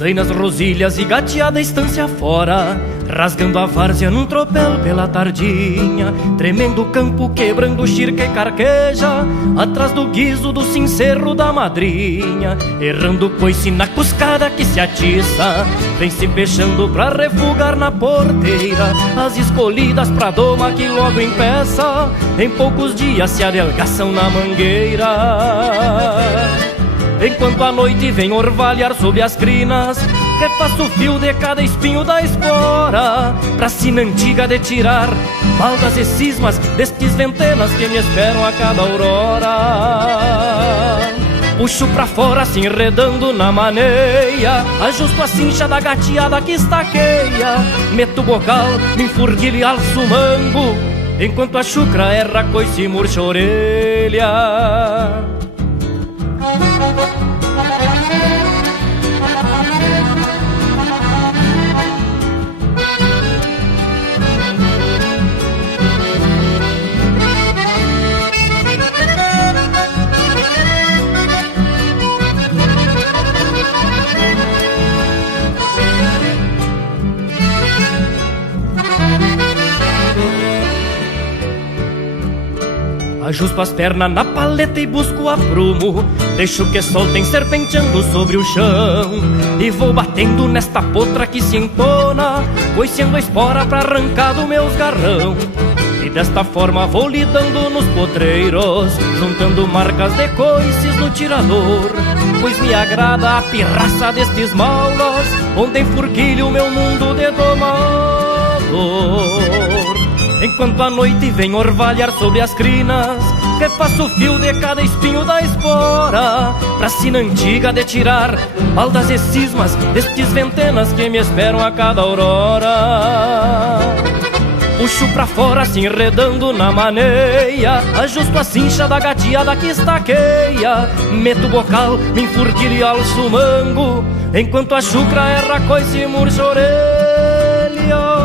Zainas, rosilhas e gateada estância fora, rasgando a várzea num tropel pela tardinha, tremendo o campo, quebrando xirca e carqueja, atrás do guiso do cincerro da madrinha, errando o coice na cuscada que se atiça, vem se fechando pra refugar na porteira, as escolhidas pra doma que logo empeça, em poucos dias se adelgaçam na mangueira. Enquanto a noite vem orvalhar sob as crinas, repasso o fio de cada espinho da espora, pra sina antiga de tirar baldas e cismas destes ventenas que me esperam a cada aurora. Puxo pra fora se enredando na maneia, ajusto a cincha da gateada que estaqueia, meto o bocal, me enfurguilho e alço o mango, enquanto a chucra erra coice e murcha a orelha. Ajusto as pernas na paleta e busco aprumo, deixo que soltem serpenteando sobre o chão, e vou batendo nesta potra que se entona, coiceando a espora pra arrancar do meus garrão. E desta forma vou lidando nos potreiros, juntando marcas de coices no tirador, pois me agrada a pirraça destes maulas, onde enfurquilho o meu mundo de domador. Enquanto a noite vem orvalhar sobre as crinas, repasso o fio de cada espinho da espora, pra sina antiga de tirar baldas e cismas destes ventenas que me esperam a cada aurora. Puxo pra fora se enredando na maneia, ajusto a cincha da gateada que estaqueia, meto o bocal, me enfurquilho e alço o mango, enquanto a chucra erra coice e murcha a orelha.